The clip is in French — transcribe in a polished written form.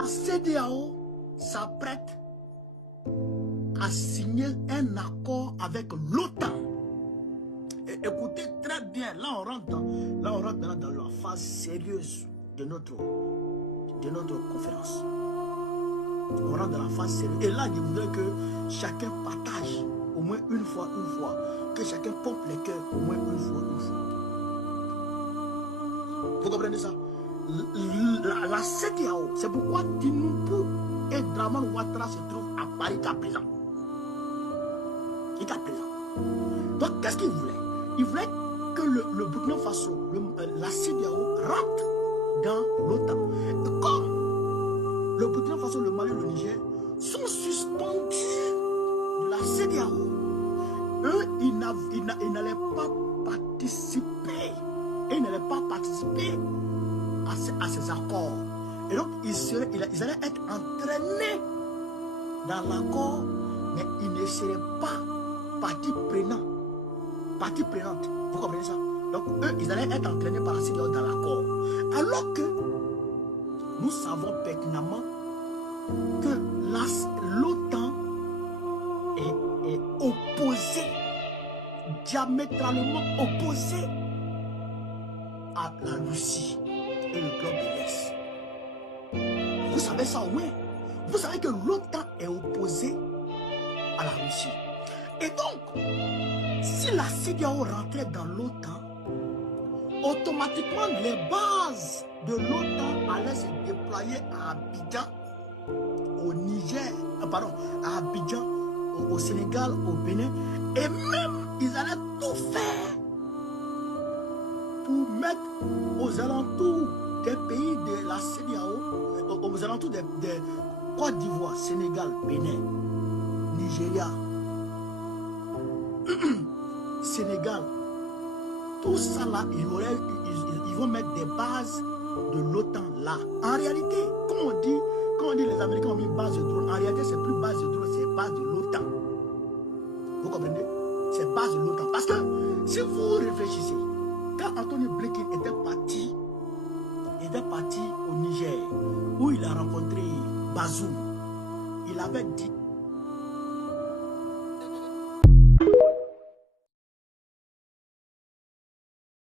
La CEDEAO s'apprête à signer un accord avec l'OTAN. Écoutez très bien, là on rentre maintenant dans la phase sérieuse de notre conférence. On rentre dans la phase sérieuse. Et là, je voudrais que chacun partage au moins une fois, que chacun pompe les cœurs au moins une fois. Vous comprenez ça? La CEDEAO, c'est pourquoi Tinubu et Draman Ouattara se trouvent à Paris qu'à présent. Donc, qu'est-ce qu'il voulait? Il voulait que le Burkina Faso, la CEDEAO rentre dans l'OTAN. Comme le Burkina Faso, le Mali et le Niger sont suspendus de la CEDEAO, eux, ils n'allaient pas participer. Ils n'allaient pas participer à ces accords. Et donc, ils allaient être entraînés dans l'accord, mais ils ne seraient pas partie prenante. Vous comprenez ça? Donc, eux, ils allaient être entraînés par la CEDEAO dans l'accord. Alors que nous savons pertinemment que l'OTAN est opposée, diamétralement opposée à la Russie et le bloc de l'Est. Vous savez ça au moins? Vous savez que l'OTAN est opposée à la Russie. Et donc, si la CEDEAO rentrait dans l'OTAN, automatiquement les bases de l'OTAN allaient se déployer à Abidjan, au Niger, à Abidjan, au Sénégal, au Bénin, et même ils allaient tout faire pour mettre aux alentours des pays de la CEDEAO, aux alentours de Côte d'Ivoire, Sénégal, Bénin, Nigeria, Sénégal, tout ça là, ils vont mettre des bases de l'OTAN là. En réalité, quand on dit les Américains ont mis base de drone, en réalité c'est plus base de drone, c'est base de l'OTAN. Vous comprenez? C'est base de l'OTAN. Parce que si vous réfléchissez, quand Anthony Blinken était parti au Niger, où il a rencontré Bazoum, il avait dit